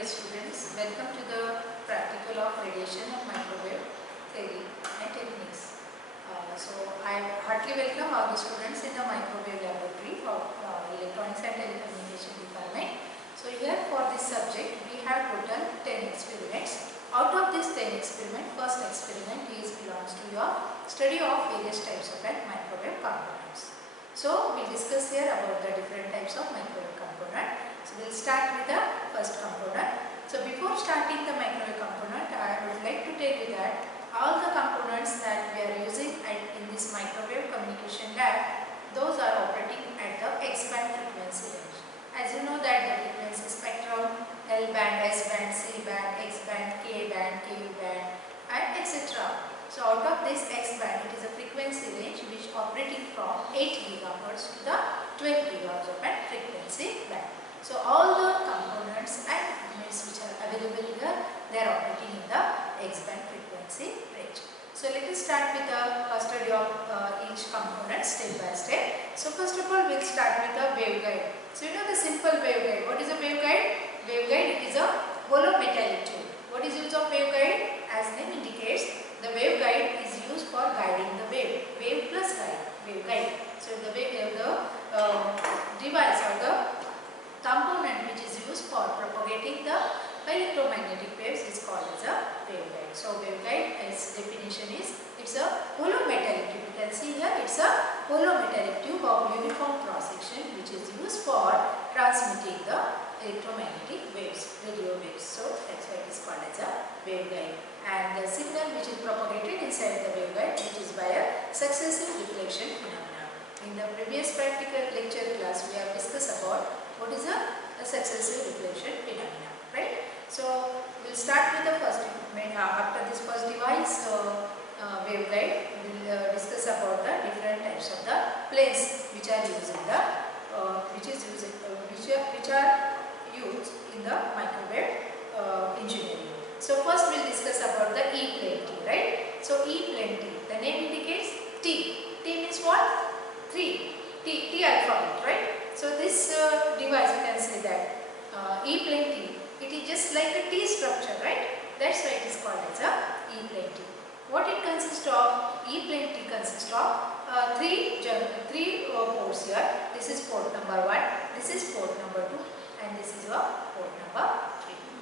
dear students, welcome to the practical of radiation and microwave theory and techniques. I heartily welcome all the students in the microwave laboratory of electronics and telecommunication department. So here for this subject we have total 10 experiments. Out of this 10 experiment, first experiment belongs to your study of various types of microwave components. So we will discuss here about the different types of microwave component. So we will start with the first component. So before starting the microwave component, I would like to tell you that all the components that we are using in this microwave communication lab, those are operating at the X-band frequency range. As you know that the frequency spectrum, L band, S band, C band, X band, K band, Ku band, and etc. So out of this X band, it is a frequency range which operating from 8 GHz to the 12 GHz of a frequency band. So all the components and units which are available here, they are operating in the X band frequency range. So let us start with the study of each component step by step. So first of all, we will start with the waveguide. So you know the simple waveguide. What is a waveguide? Waveguide, it is a hollow metallic tube. What is use of waveguide? As name indicates, the waveguide is used for guiding the wave. Wave plus guide, waveguide. So the device or the component which is used for propagating the electromagnetic waves is called as a waveguide. So waveguide, its definition is, it's a hollow metallic tube. You can see here it's a hollow metallic tube of uniform cross section which is used for transmitting the electromagnetic waves, radio waves. So that's why it is called as a waveguide. And the signal which is propagated inside the waveguide, which is by a successive deflection phenomena. In the previous practical lecture class, we have discussed about what is a successive deflection phenomena, right? So we'll start with the first equipment. After this first device, waveguide, we'll discuss about the different types of the planes which are used in the which are used in the microwave engineering. So first we'll discuss about the E plane T, right? So E plane T, the name indicates T. T means what? 3. T alphabet, right? So this device, you can say that E plane T, it is just like a T structure, right? That's why it is called as a E plane T. What it consists of? E plane T consists of three ports here. This is port number 1, this is port number 2, and this is your port number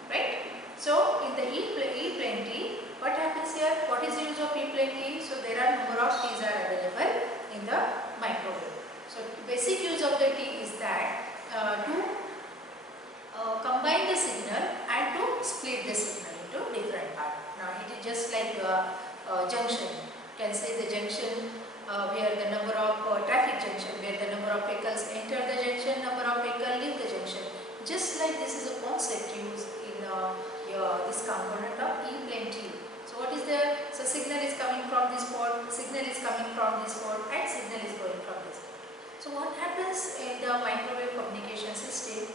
3, right? So in the E plane T, what happens here? What is the use of E plane T? So there are number of T's are available in the microwave. So basic use of the T is that to combine the signal and to split the signal into different parts. Now it is just like a junction. You can say the junction where the number of traffic junction, where the number of vehicles enter the junction, number of vehicles leave the junction. Just like this is a concept used in this component of E plane T. So what is the signal is coming from this port, signal is coming from this port, and signal is going from this port. So what happens in the microwave communication system,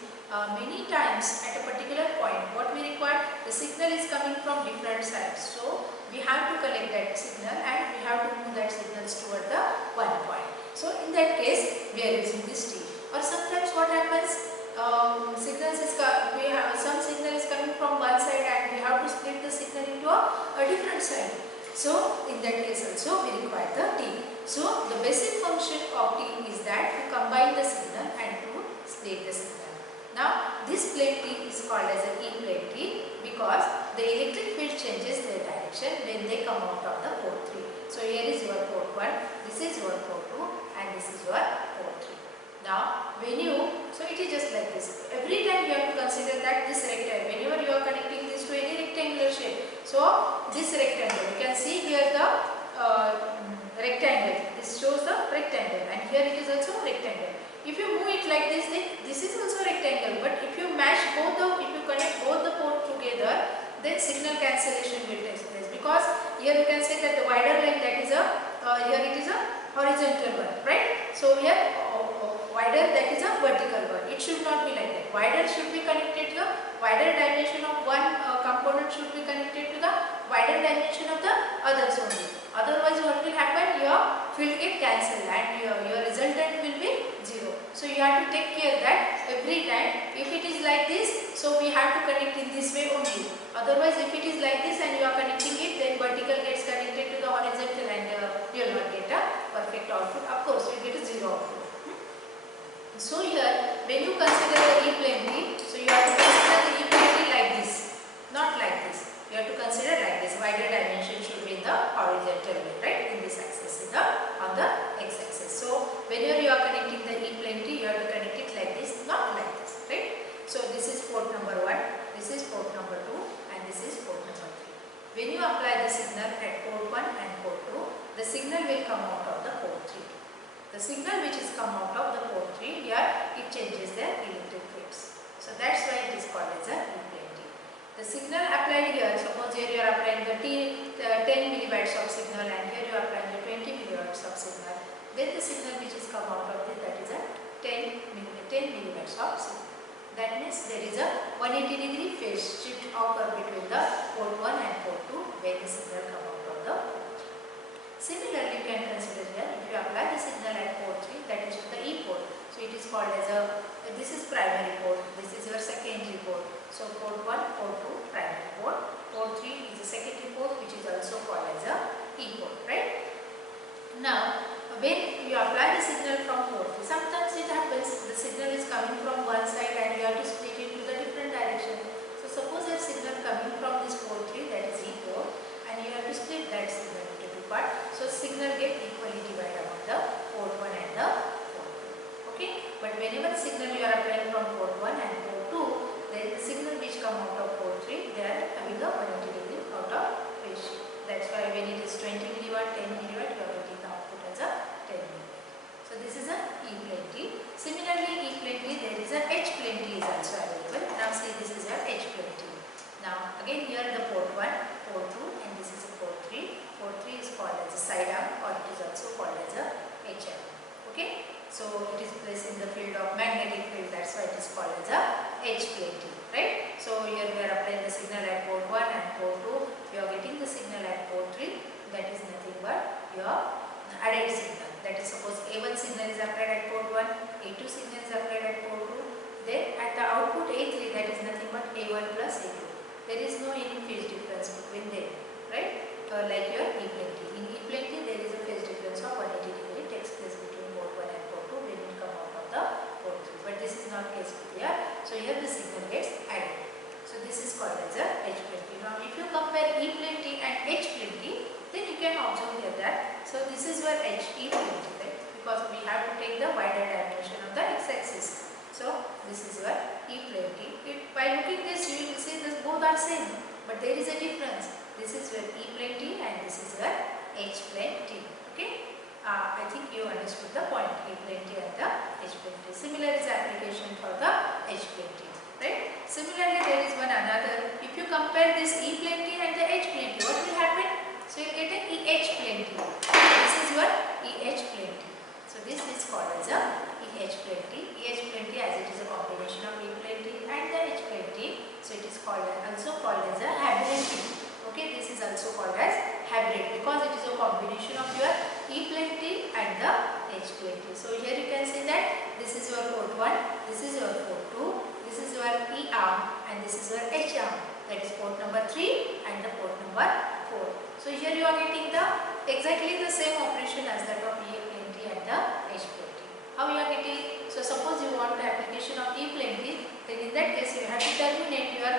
many times at a particular point, what we require, the signal is coming from different sides. So we have to collect that signal and we have to move that signals toward the one point. So in that case, we are using this T. Or sometimes what happens, some signal is coming from one side and we have to split the signal into a different side. So in that case also we require the T. So the basic function of T is that to combine the signal and to split the signal. Now this plane T is called as an E plane T because the electric field changes their direction when they come out of the port 3. So here is your port 1, this is your port 2, and this is your port 3. Now so it is just like this. Every time you have to consider that this rectangle, whenever you are connecting this to any rectangular shape. So this rectangle, you can see here the rectangle. This shows the rectangle, and here it is also rectangle. If you move it like this, then this is also rectangle. But if you connect both the ports together, then signal cancellation will take place. Because here you can say that the wider line, that is here it is a horizontal one, right? So here wider, that is a vertical one. It should not be like that. Wider should be connected to the wider dimension of one component should be connected to the wider dimension of the others only. Otherwise what will happen? Your field get cancelled and your resultant will be 0. So you have to take care that every time if it is like this, so we have to connect in this way only. Otherwise, if it is like this and you are connecting it, then vertical gets connected to the horizontal and you will not get a perfect output. Of course, you get a zero output. So here, when you consider the E plane T, so you have to consider the E plane T like this, not like this. You have to consider like this. Wider dimension should be in the horizontal way, right? In this axis, on the x-axis. So whenever you are connecting the E plane T, you have to connect it like this, not like this, right? So this is port number 1, this is port number 2, and this is port number 3. When you apply the signal at port 1 and port 2, the signal will come out of the port 3. The signal which is come out of the port 3, here it changes the electric fields. So that's why it is called as a E plane T. The signal applied here, suppose here you are applying the 10 milliwatts of signal and here you are applying the 20 milliwatts of signal. Then the signal which is come out of it, that is a 10 milliwatts of signal. That means there is a 180 degree phase shift occur between the port 1 and port 2 when the signal come out of the port. Similarly, you can consider here, if you apply the signal at port 3, that is to the E port. So it is called as a, this is primary port, this is your secondary port. So port 1, port 2, primary port. Port 3 is a secondary port which is also called as a E port, right? Now, when you apply the signal from port 3, sometimes it happens the signal is coming from one side and you have to split it to the different direction. So suppose your signal coming from this port 3, that is E port, and you have to split that signal into two parts. So signal get equally divided among the port 1 and the port 2. Okay? But whenever signal you are applying from port 1 and port 2, then the signal which come out of port 3, they are having a 180 degree out of phase shift. That's why when it is 20 milliwatt, 10 milliwatt, you are getting the output as a 10 milliwatt. So this is a E plane T. Similarly, E plane T, there is a H plane T is also available. Now see, this is your H plane T. Now again here the port 1, port 2, and this is a port 3. Port 3 is called as a side arm, or it is also called as a H arm. Okay? So it is placed in the field of magnetic field, that's why it is called as a H plane T, right? So here we are applying the signal at port 1 and port 2. You are getting the signal at port 3, that is nothing but your added signal. That is, suppose A1 signal is applied at port 1, A2 signal is applied at port 2. Then at the output A3, that is nothing but A1 plus A2. There is no any phase difference between them, right? Like your E plane T. In E plane T, there is a phase difference of 180 degree takes place between port 1 and port 2 when it come out of the port 3. But this is not case here. So here the signal gets added. So this is called as a H plane T. Now if you compare E plane T and H plane T, then you can observe here that, so this is where E plane T, right? Because we have to take the wider dimension of the x-axis. So this is your E plane T. By looking this, you will see this both are same, but there is a difference. This is your E plane T and this is your H plane T. Okay? I think you understood the point, E plane T and the H plane T. Similar is application for the H plane T, right? Similarly, there is one another. If you compare this E plane T and the H plane T, what will happen? So you will get an EH plane T. This is your EH plane T. So this is called as a EH plane T. EH plane T, as it is a combination of E plane T and the H plane T. So it is called also called as a hybrid T. Okay, this is also called as hybrid because it is a combination of your E plane T and the H plane T. So here you can see that this is your port 1, this is your port 2, this is your E arm, and this is your H arm. That is port number 3 and the port number 4. So here you are getting the exactly the same operation as that of E plane T and the H plane T. How you are getting? So suppose you want the application of E plane T, then in that case you have to terminate your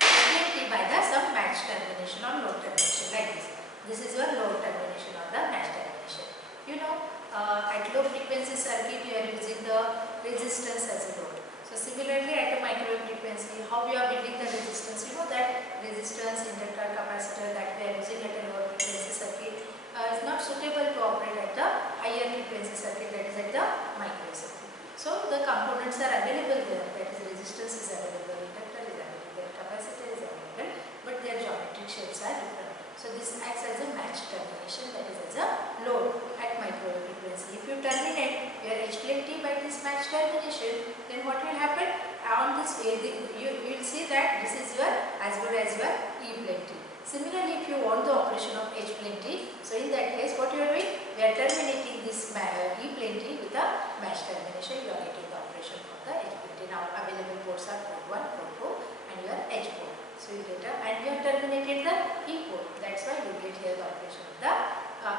plane T by the some match termination or load termination like this. This is your load termination or the match termination. You know, at low frequency circuit you are using the resistance as a load. So similarly at a microwave frequency, how we are building the resistance? You know that resistance, inductor, capacitor that we are using at a lower frequency circuit is not suitable to operate at the higher frequency circuit, that is at the microwave circuit. So the components are available there, that is resistance is available, inductor is available, capacitor is available, but their geometric shapes are different. So this acts as a match termination, that is as a load at microwave frequency. If you terminate your H plane T by this match termination, then what will happen? On this way, you will see that this is your as good as your E plane T. Similarly, if you want the operation of H plane T, so in that case, what you are doing? We are terminating this E plane T with a match termination. You are getting the operation of the H plane T. Now available ports are port 1, port 2 and your H port. So you get and you have terminated the E port. That's why you get here the operation of the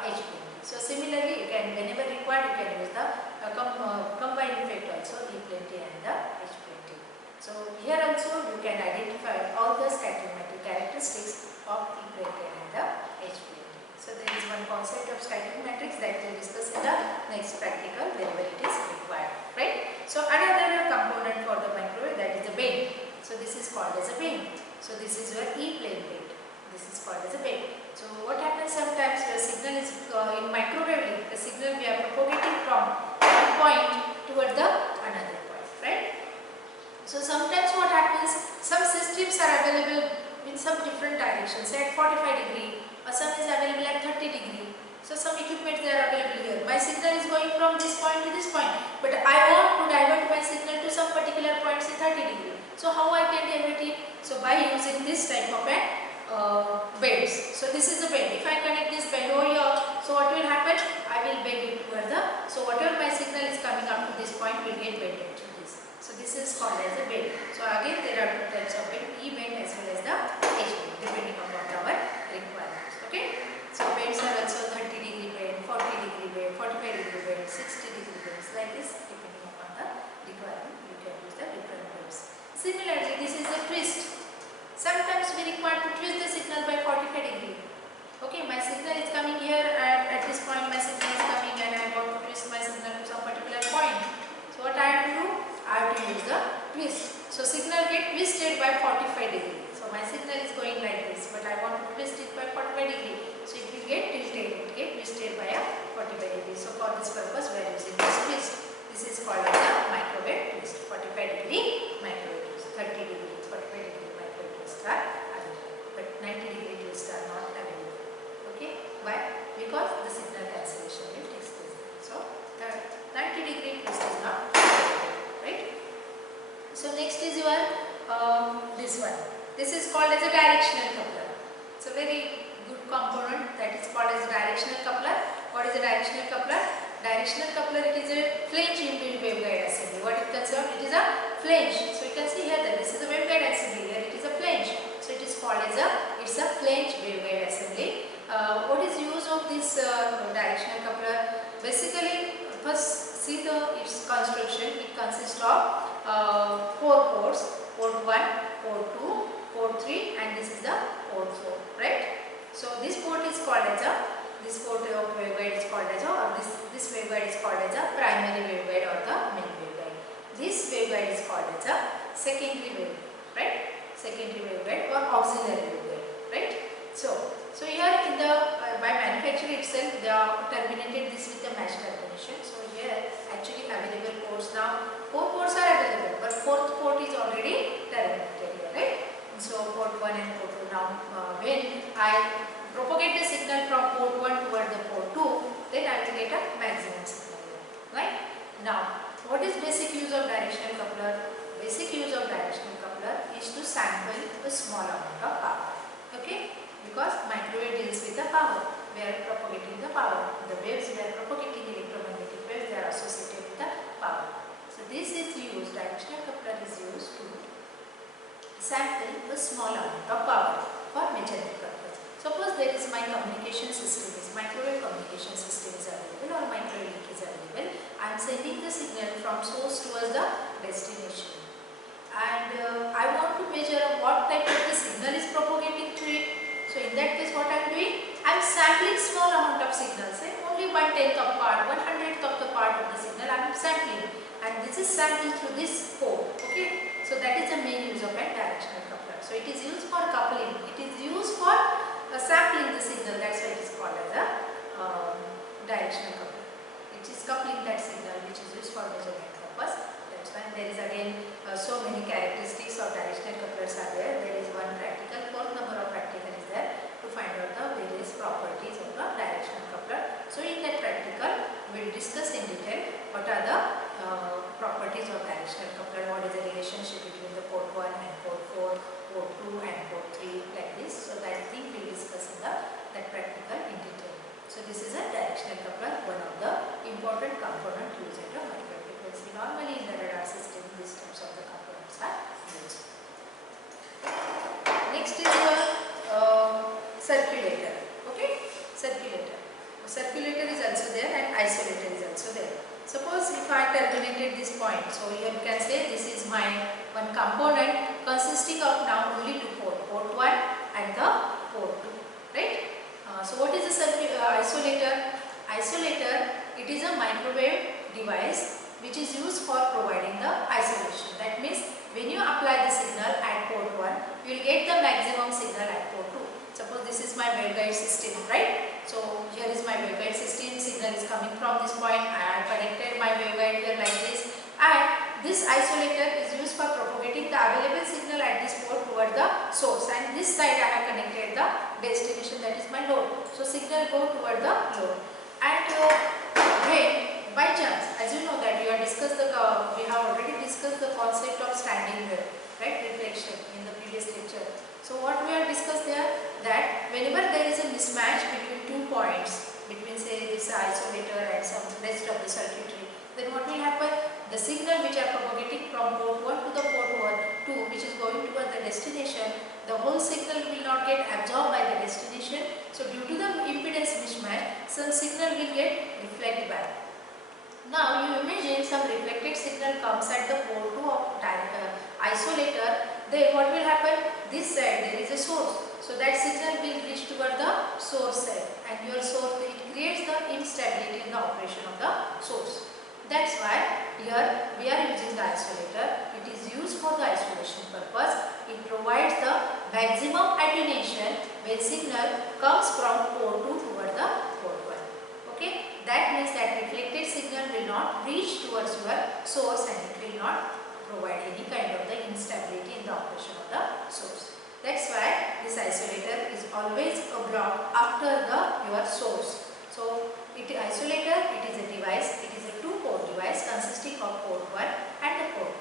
H plane. So similarly, you can whenever required you can use the combined effect also E plane T and the H plane T. So here also you can identify all the stoichiometric characteristics of E plane T and the H plane T. So there is one concept of stoichiometrics that we will discuss in the next practical wherever it is required, right? So another component for the microwave, that is the bend. So this is called as a bend. So this is your E plane bend. This is called as a bend. So what happens sometimes your signal is in microwave link, the signal we are propagating from one point toward the another point, right? So sometimes what happens, some systems are available in some different directions, say at 45 degree, or some is available at 30 degree. So some equipment they are available here. My signal is going from this point to this point, but I want to divert my signal to some particular point, say 30 degree. So how I can divert it? So by using this type of bends. So this is a bend. If I connect this bend over here, so what will happen? I will bend it toward the, so whatever my signal is coming up to this point will get bended to this. So this is called as a bend. So again there are two types of bend, E bend as well as the H bend, depending upon our requirements. Okay. So bends are also 30 degree bend, 40 degree bend, 45 degree bend, 60 degree bends, like this, depending upon the requirement you can use the different bends. Similarly, this is a twist. Sometimes we require to twist the signal by 45 degree. Okay, my signal is coming here and at this point my signal is coming and I want to twist my signal to some particular point. So what I have to do? I have to use the twist. So signal get twisted by 45 degree. So my signal is going like this, but I want to twist it by 45 degree. So it will get tilted, it get twisted by a 45 degree. So for this purpose we are using this twist. This is called as a microwave twist. 45 degree microwave twist, 30 degree, 45 degree microwave twist are available, but 90 degree twist are not available. Okay, why? Because the signal cancellation will take place. So the 90 degree twist is not available, right? So next is your this one. This is called as a directional coupler. It's a very good component that is called as a directional coupler. What is a directional coupler? Directional coupler, it is a flange inbuilt waveguide assembly. What it consists of? It is a flange. So you can see here that this is a waveguide assembly. Here it is a flange. So it is called as it's a flange waveguide assembly. What is use of this directional coupler? Basically, first see its construction. It consists of 4 ports, port 1, port 2, port 3 and this is the port 4, right? So this port is called as this port of waveguide is called as this waveguide is called as a primary waveguide or the main waveguide. This waveguide is called as a secondary waveguide, right? Secondary waveguide or auxiliary waveguide, right? So here in the by manufacturer itself they are terminated this with the match termination. So here actually available ports now 4 ports are available, but 4th port is already terminated here, right? So port 1 and port 2 now when I propagate the signal from port 1 toward the port 2, then I will get a maximum signal here, right? Now what is basic use of directional coupler? Basic use of directional coupler is to sample a small amount of power, okay? Because microwave deals with the power, we are propagating the power. The waves we are propagating electromagnetic waves, they are associated with the power. So this is used, directional coupler is used to sample a small amount of power for measuring purpose. Suppose there is my communication system, is microwave communication system is available or microwave link is available. I am sending the signal from source towards the destination. And I want to measure what type of the signal is propagating to it. So in that case what I am doing? I am sampling small amount of signal, say only 1/10 of part, 1/100th of the part of the signal I am sampling, and this is sampled through this port, okay? So that is the main use of a directional coupler. So it is used for coupling, it is used for sampling the signal, that's why it is called as a directional coupler. It is coupling that signal which is used for measurement purpose. That's why there is again so many characteristics of directional couplers are there. There is one practical, 4th number of practical is there to find out the various properties of the directional coupler. So in that practical we will discuss in detail what are the properties of directional coupler, what is the relationship between the port 1 and port 4, port 2 and port 3, like this. So that thing we will discuss in that practical in detail. So this is a directional coupler, one of the important component used in the microwave frequency. Normally in the radar system these types of the components are circulator. Okay, circulator. Circulator is also there and isolator is also there. Suppose if I terminated this point, so here you can say this is my one component consisting of now only two ports, port 1 and the port 2, right? So what is the isolator? Isolator, it is a microwave device which is used for providing the isolation. That means when you apply the signal at port 1, you will get the maximum signal at port 2. Suppose this is my waveguide system, right? So here is my waveguide system, signal is coming from this point, I have connected my waveguide here like this, and this isolator is used for propagating the available signal at this port toward the source, and this side I have connected the destination, that is my load. So signal go toward the load. And when by chance, as you know that we have already discussed the concept of standing wave, right, reflection in the previous lecture. So what we have discussed there, that whenever there is a mismatch between 2 points, between say this isolator and some rest of the circuitry, then what will happen? The signal which are propagating from port 1 to the port 2, which is going toward the destination, the whole signal will not get absorbed by the destination. So due to the impedance mismatch, some signal will get reflected back. Now you imagine some reflected signal comes at the port 2 of isolator, then what will happen? This side there is a source, so that signal will reach toward the source side, and your source, it creates the instability in the operation of the source. That's why here we are using the isolator. It is used for the isolation purpose. It provides the maximum attenuation when signal comes from port 2 toward the port 1. Okay, that means that reflected signal will not reach towards your source and it will not provide any kind of the instability in the operation of the source. That's why this isolator is always brought after your source. So isolator, it is a device, it is a 2-port device consisting of port 1 and the port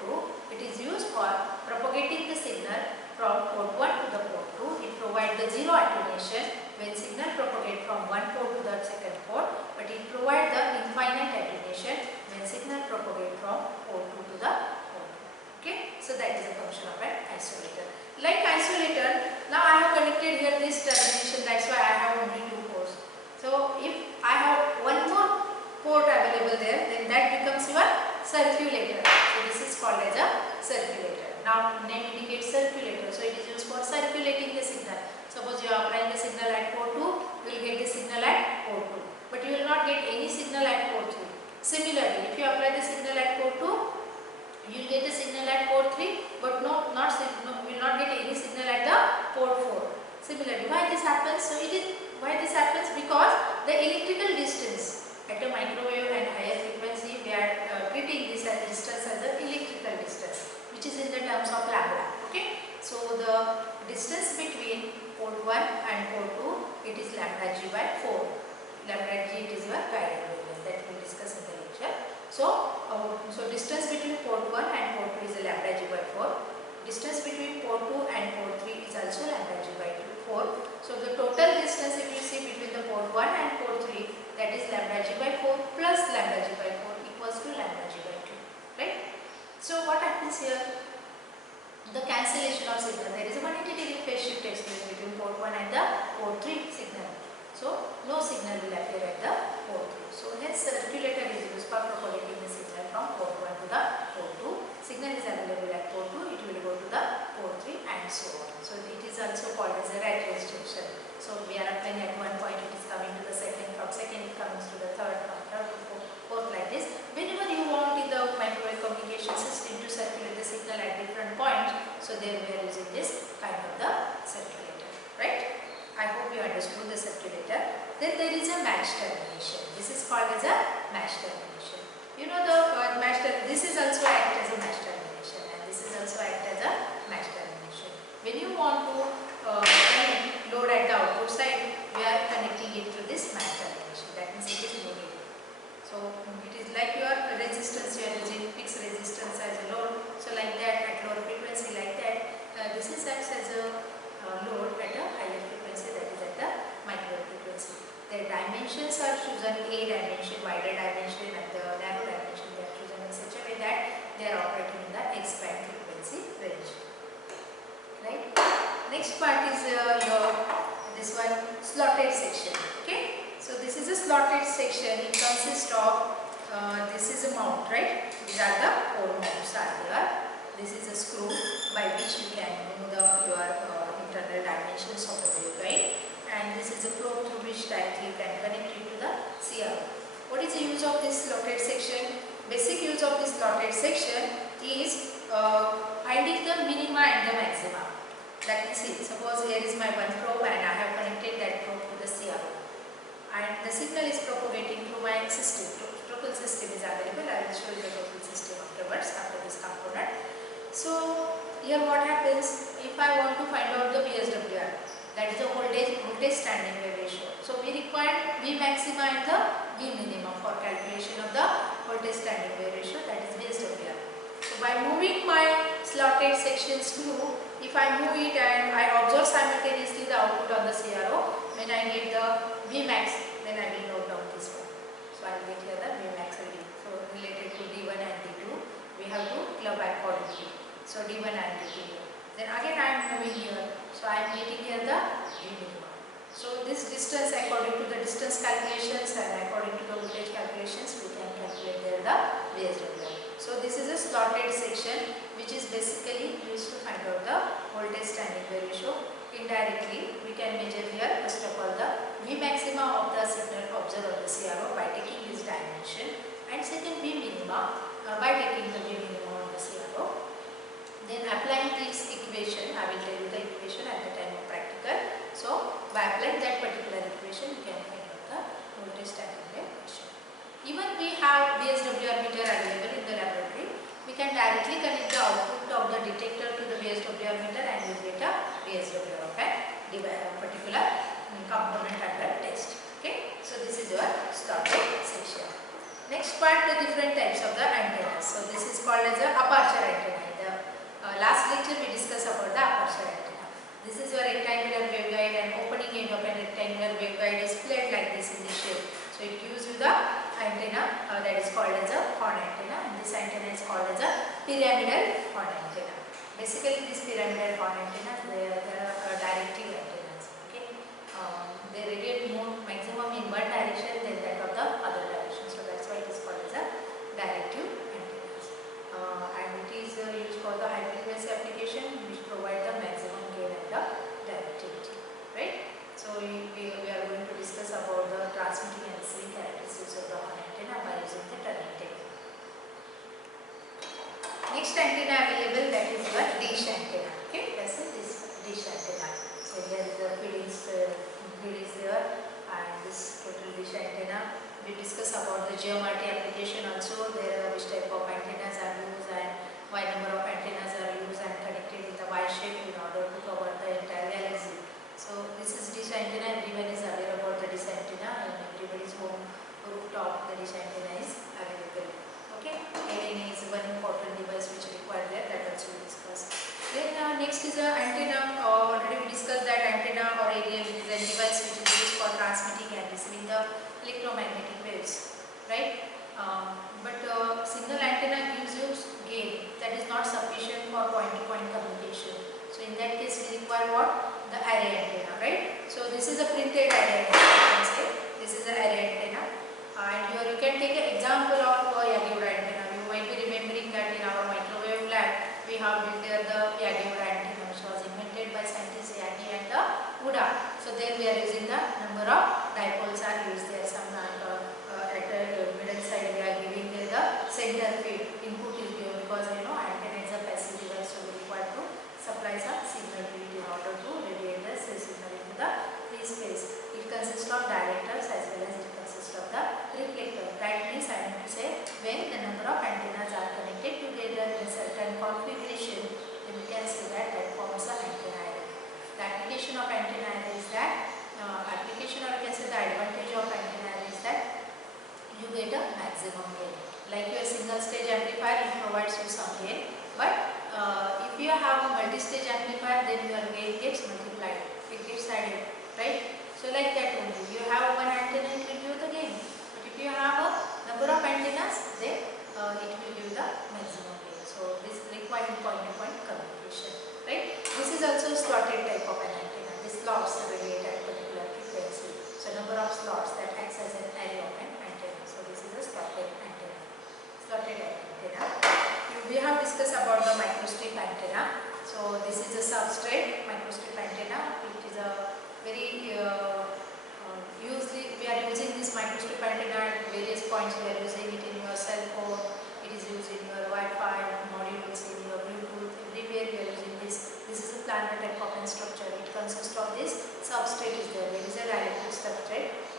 2. It is used for propagating the signal from port 1 to the port 2. It provides the zero attenuation when signal propagate from one port to the second port, but it provides the infinite attenuation when signal propagate from port 2 to the port 2. Okay, so that is a function of an isolator. Like isolator, now I have connected here this termination, that's why I have only 2 ports. So if I have one more port available there, then that becomes your circulator. So this is called as a circulator. Now name indicates circulator, so it is used for circulating the signal. Suppose you are applying the signal at port 2, you will get the signal at port 2, but you will not get any signal at port 3. Similarly, if you apply the signal at port 2, you will get the signal at port 3, but you will not get any signal at the port 4. Similarly, why this happens? So why this happens? Because the electrical distance at a microwave and higher frequency, we are treating this as distance as an electrical distance, which is in the terms of lambda. Okay, so the distance between port 1 and port 2, it is lambda g by 4. Lambda g, it is your guided wavelength that we discuss in the lecture. So distance between port 1 and port 2 is a lambda g by 4. Distance between port 2 and port 3 is also lambda g by 4. So the total distance, if you see between the port 1 and port 3, that is lambda g by 4 plus lambda g by 4 equals to lambda g by 2. Right? So what happens here? The cancellation of signal. There is a 180-degree phase shift takes place between port 1 and the port 3 signal. So no signal will appear at the port 3. So hence circulator is used for propagating the signal from port 1 to the port 2. Signal is available at port 2, it will go to the port 3 and so on. So it is also called as a rat race junction. So we are applying at one point, it is coming to the second, from second it comes to the third, from third to fourth, like this. Whenever you want in the microwave communication system to circulate the signal at different points, so there we are using this kind of the circulator, right? I hope you understood the circulator. Then there is a match termination. This is called as a match termination. You know the match termination, this is also act as a match termination, and this is also act as a match termination. When you want to connect load at the output side, we are connecting it to this match termination. That means it is negative. So it is like your resistance, you are using fixed resistance as a load. So like that, at lower frequency like that, this is acts as a load at a higher frequency, that is at the microwave frequency. Their dimensions are chosen, A dimension, wider dimension and the narrow dimension, they are chosen in such a way that they are operating in the X-band frequency range. Right? Next part is your this one slotted section. Okay, so this is a slotted section. It consists of this is a mount, right? These are the 4 mounts are there. This is a screw by which you can know your internal dimensions of the waveguide, and this is a probe through which directly you can connect it to the CRO. What is the use of this slotted section? Basic use of this slotted section is finding the minima and the maxima. Let me see, suppose here is my one probe and I have connected that probe to the CRO, and the signal is propagating through my system. Total system is available. I will show you the total system afterwards, after this component. So here what happens, if I want to find out the VSWR, that is the voltage standing wave ratio. So we require V maxima and the V minima for calculation of the voltage standing wave ratio, that is VSWR. So by moving my slotted section screw, if I move it and I observe simultaneously the output on the CRO, when I get the Vmax, then I will note down this one. So I will get here the Vmax reading. So related to D1 and D2, we have to club accordingly. So D1 and D2. Then again I am moving here. So I am getting here the V minimum. So this distance, according to the distance calculations and according to the voltage calculations, we can calculate there the VSWR. So this is a slotted section which is basically used to find out the voltage standing wave ratio. Indirectly, we can measure here first of all the V maxima of the signal observed on the CRO by taking this dimension, and second V minima by taking the V minima on the CRO. Then applying this equation, I will tell you the equation at the time of practical. So by applying that particular equation, you can find out the voltage standing wave ratio. Even we have VSWR meter available in the laboratory, we can directly connect the output of the detector to the VSWR meter and we get a VSWR of a particular component under test. Okay, so this is your slotted section. Next part, the different types of the antennas. So this is called as a aperture antenna. In the last lecture we discussed about the aperture antenna. This is your rectangular waveguide, and opening end of a rectangular waveguide is played like this in this shape. So it gives you the antenna that is called as a horn antenna, and this antenna is called as a pyramidal horn antenna. Basically this pyramidal horn antennas, they are directive antennas. Okay, they radiate more maximum in one direction than that of the other direction. So that's why it is called as a directive antennas. And it is used for the high frequency application which provide the maximum gain and the directivity. Right. So we are going to discuss about the transmitting and receiving characteristics of the horn antenna by using the turning technique. Next antenna available, that is your dish antenna. Okay, that's this dish antenna. So here is the feed is there, and this total dish antenna. We discuss about the GMRT application also. There which type of antennas are used and why number of antennas are used and connected in the Y shape in order to cover the entire galaxy. So this is dish antenna. Everyone is aware about the dish antenna, and everybody's home rooftop the dish antenna is available. Okay, again is one important device which is required there, that also we discuss. Then next is the antenna. Already we discussed that antenna or aerial is a device which is used for transmitting and receiving the electromagnetic waves, right? But single antenna gives you gain that is not sufficient for point-to-point communication. So in that case we require what? The array antenna, right? So this is a printed array antenna, you can say. This is the array antenna, and here you can take an example of Waveguide antenna. You might be remembering that in our microwave lab we have built there the Waveguide antenna which was invented by scientists Yagi and the Uda. So there we are using the number of dipoles are used there. Some at the middle side we are giving there the center feed input is given, because antenna is a passive device, so we require to supply some signal to it in order to radiate the signal into the free space. It consists of directors as well as it consists of the reflector. That means I need to say when the number of antennas are connected together in a certain configuration, then we can say that forms the antenna array. The application of antenna array is that application, or you can say the advantage of antenna array is that you get a maximum gain. Like your single stage amplifier, it provides you some gain, but if you have a multi-stage amplifier, then your gain gets multiplied, it gets added, right? So like that only, you have one antenna, it will give the gain, but if you have a number of antennas, then it will give the maximum gain. So this requires point-to-point communication, right? This is also slotted type of an antenna. This slots radiate at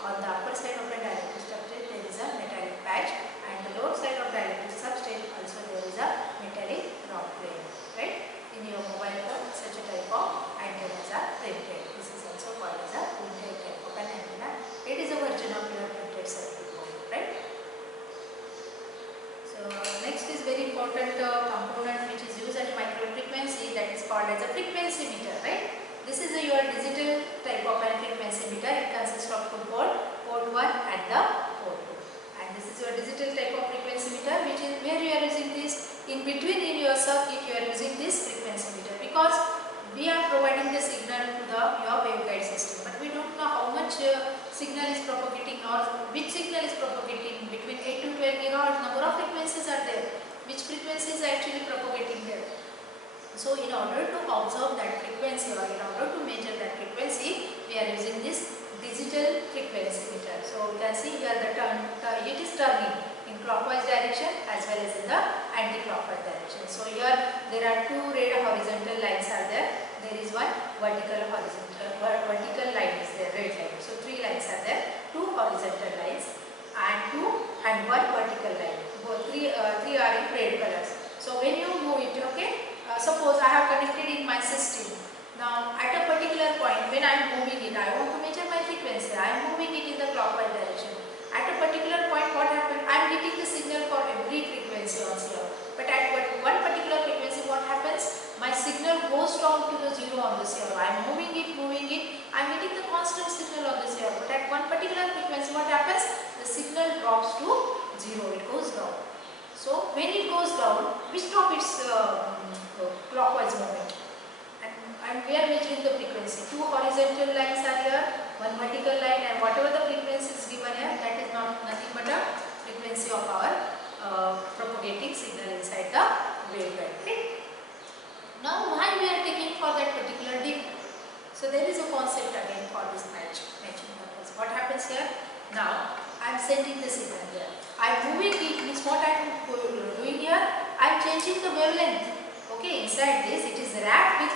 On the upper side of the dielectric substrate there is a metallic patch, and the lower side of the dielectric substrate also there is a metallic rod plane. Right? In your mobile phone, such a type of antennas are printed. This is also called as a printed type of an antenna. It is a version of your printed circuit board. Right? So next is very important component which is used at microwave frequency, that is called as a frequency meter. Right? This is your digital type of a frequency meter. It consists of two port 1 and the port 2. And this is your digital type of frequency meter, which is where you are using this in between in your circuit. You are using this frequency meter because we are providing the signal to your waveguide system, but we don't know how much signal is propagating or which signal is propagating. Between 8 to 12 gigahertz number of frequencies are there. Which frequencies are actually propagating there? So in order to observe that frequency or in order to measure that frequency, we are using this digital frequency meter. So you can see here it is turning in clockwise direction as well as in the anti-clockwise direction. So here there are two red horizontal lines are there. There is one vertical line is there, red line. So three lines are there, two horizontal lines and one vertical line. Both three are in red colors. So when you move it, okay. Suppose I have connected in my system. Now at a particular point when I am moving it, I want to measure my frequency. I am moving it in the clockwise direction. At a particular point what happened? I am getting the signal for every frequency on here. But at one particular frequency what happens? My signal goes down to the zero on this here. I am moving it. I am getting the constant signal on this here. But at one particular frequency what happens? The signal drops to zero. It goes down. So when it goes down, we stop its clockwise movement, and we are measuring the frequency. Two horizontal lines are here, one vertical line, and whatever the frequency is given here, that is nothing but a frequency of our propagating signal inside the waveguide. Okay? Now why we are taking for that particular dip? So there is a concept again for this matching purpose. What happens here? Now I am sending the signal here. I am moving it, means what I am doing here? I am changing the wavelength. Okay, inside this it is wrapped with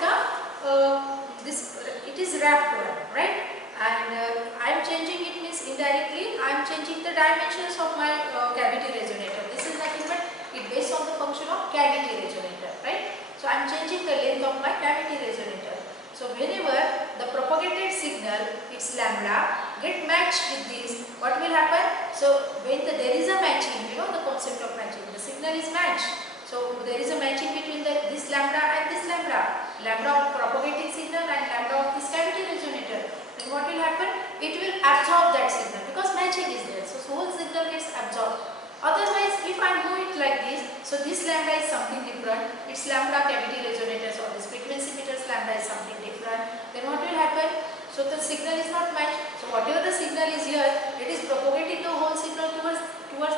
it is wrapped one, right? And I am changing it, means indirectly I am changing the dimensions of my cavity resonator. This is nothing but it based on the function of cavity resonator, right? So I am changing the length of my cavity resonator. So whenever the propagated signal, its lambda, get matched with this, what will happen? So when there is a matching, you know the concept of matching, the signal is matched. So there is a matching between this lambda and this lambda of propagating signal and lambda of this cavity resonator. Then what will happen? It will absorb that signal because matching is there. So whole signal gets absorbed. Otherwise, if I move it like this, so this lambda is something different. Its lambda cavity resonators or this frequency meter's lambda is something different. Then what will happen? So the signal is not matched. So whatever the signal is here, it is propagating the whole signal towards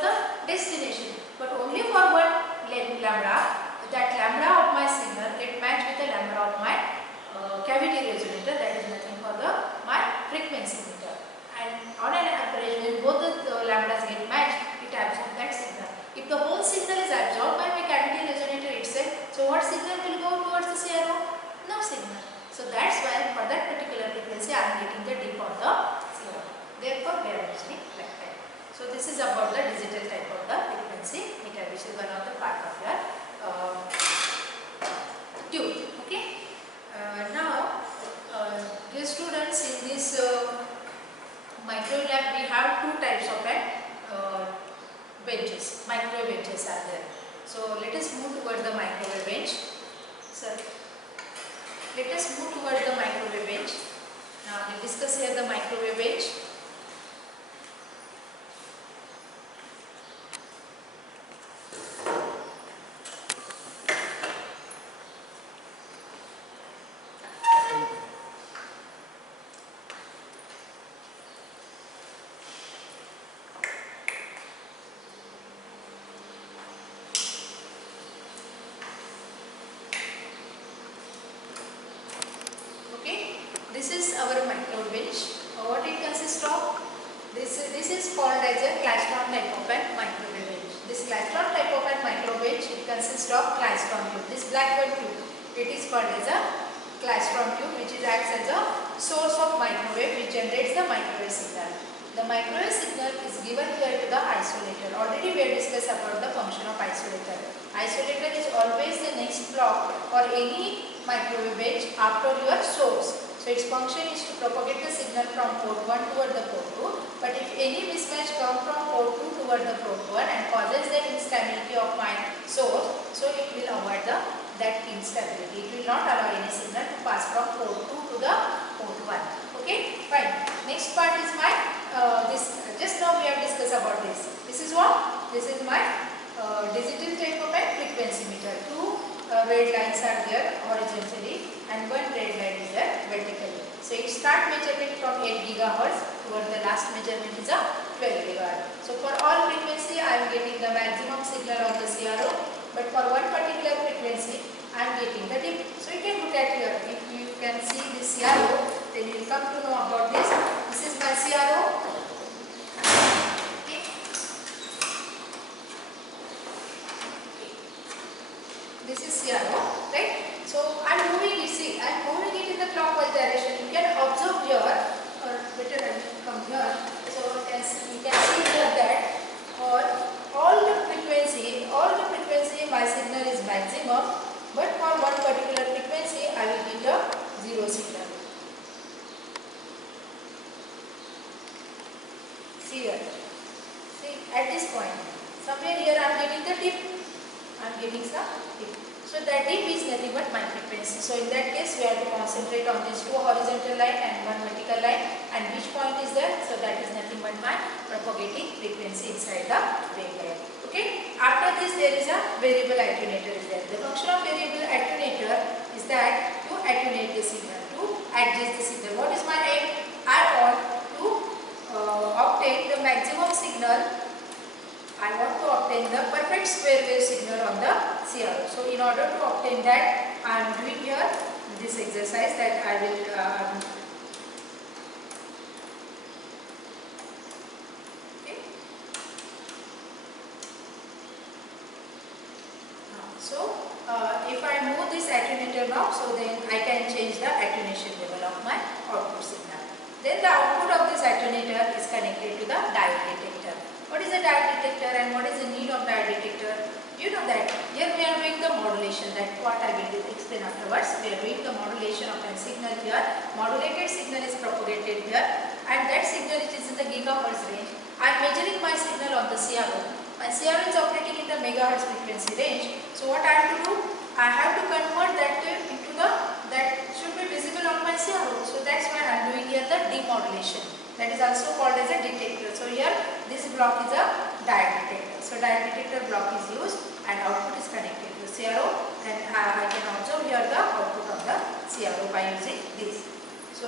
the destination. But only for one lambda, that lambda of my signal get matched with the lambda of my cavity resonator. That is nothing for my frequency meter. And on an average, when both the lambdas get matched, it absorbs that signal. If the whole signal is absorbed by my cavity resonator itself, so what signal will go towards the CRO? No signal. So that's why for that particular frequency I am getting the dip on the CRO. Therefore we are mentioning like that. So this is about the digital type of the frequency meter, which is one of the part of your tube. Okay. Now, dear students, in this microwave lab we have two types of benches. Microwave benches are there. So let us move towards the microwave bench. So let us move towards the microwave bench. Now we will discuss here the microwave bench. This is our microwave bench. What it consists of? This is called as a klystron type of a microwave bench. This klystron type of a microwave bench, it consists of klystron tube. This black one tube, it is called as a klystron tube, which acts as a source of microwave, which generates the microwave signal. The microwave signal is given here to the isolator. Already we have discussed about the function of isolator. Isolator is always the next block for any microwave edge after your source. So its function is to propagate the signal from port 1 toward the port 2. But if any mismatch comes from port 2 toward the port 1 and causes the instability of my source, so it will avoid that instability. It will not allow any signal to pass from port 2 to the port 1. Okay, fine. Next part is my just now we have discussed about this. This is what? This is my digital takeoff and frequency meter. Two red lines are there horizontally and one red line is there vertically. So it start measurement from 8 gigahertz toward the last measurement is a 12 gigahertz. So for all frequency I am getting the maximum signal on the CRO, but for one particular frequency I am getting the dip. So you can look at here. If you can see this CRO, then you will come to know about this. This is my CRO. This is CRO, right? So I am moving it, see, I am moving it in the clockwise direction. You can observe here, or better I will come here. So you can see here that for all the frequency my signal is maximum, but for one particular frequency I will get a zero signal. See here, see at this point, somewhere here I am getting the dip. I am getting some dip. So that dip is nothing but my frequency. So in that case we have to concentrate on these two horizontal line and one vertical line, and which point is there? So that is nothing but my propagating frequency inside the waveguide. Okay. After this there is a variable attenuator is there. The function of variable attenuator is that to attenuate the signal, to adjust the signal. What is my aim? I want to obtain the maximum signal. I want to obtain the perfect square wave signal on the CRO. So in order to obtain that, I am doing here this exercise that I will okay. So if I move this attenuator now, so then I can change the attenuation level of my output signal. Then the output of this attenuator is connected to the diode detector. What is a diode detector and what is the need of diode detector? You know that here we are doing the modulation, that what I will explain afterwards. We are doing the modulation of a signal here. Modulated signal is propagated here, and that signal which is in the gigahertz range. I am measuring my signal on the CRO. My CRO is operating in the megahertz frequency range. So what I have to do? I have to convert that into that should be visible on my CRO. So that's why I am doing here the demodulation. That is also called as a detector. So here this block is a diode detector. So diode detector block is used and output is connected to CRO, and I can observe here the output of the CRO by using this. So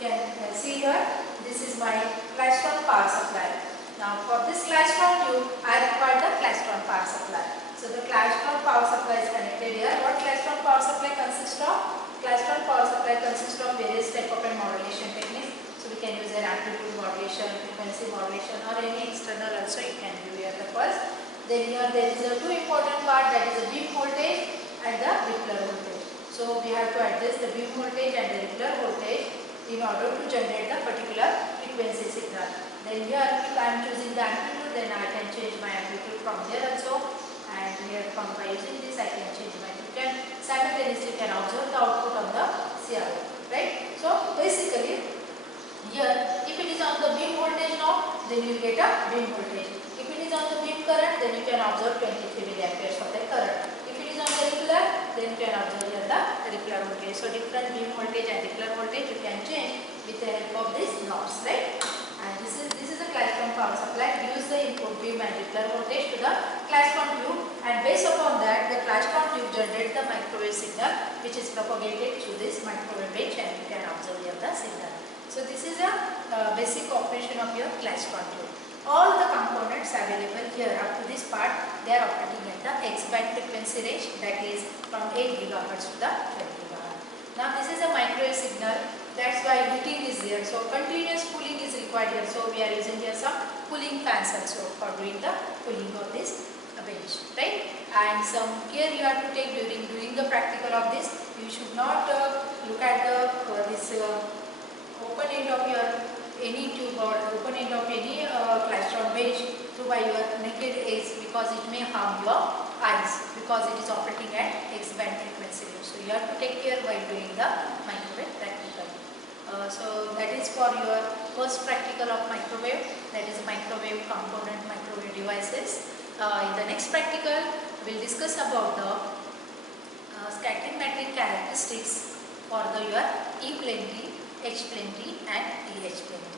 you can see here this is my klystron power supply. Now for this klystron tube I require the klystron power supply. So the klystron power supply is connected here. What klystron power supply consists of? Klystron power supply consists of various type of modulation techniques. So we can use an amplitude modulation, frequency modulation, or any external also you can do here the first. Then here there is a two important part, that is the beam voltage and the Rippler voltage. So we have to adjust the beam voltage and the Rippler voltage in order to generate the particular frequency signal. Then here if I am choosing the amplitude, then I can change my amplitude from here also, and here from by using this I can change my frequency. Simultaneously you can observe the output of the CRO, right? So basically here, if it is on the beam voltage now, then you will get a beam voltage. If it is on the beam current, then you can observe 23 milliamperes of the current. If it is on the Rippler, then you can observe here the Rippler voltage. So different beam voltage and Rippler voltage you can change with the help of these knobs, right? And this is a klystron power supply. Use the input beam and Rippler voltage to the klystron tube, and based upon that, the klystron tube generates the microwave signal, which is propagated through this microwave edge, and you can observe here the signal. So this is a basic operation of your klystron tube. All the components available here up to this part, they are operating at the X-band frequency range, that is from 8 gigahertz to the 20 gigahertz. Now this is a microwave signal, that's why heating is there. So continuous cooling is required here. So we are using here some cooling fans also for doing the cooling of this bench, right? And some care you have to take during doing the practical of this. You should not look at the this open end of your any tube or open end of any classroom bench through by your naked eyes, because it may harm your eyes, because it is operating at X band frequency. So you have to take care while doing the microwave practical. So that is for your first practical of microwave, that is microwave component, microwave devices. In the next practical, we will discuss about the scattering matrix characteristics for the your E plenty, H plenty and EH plenty.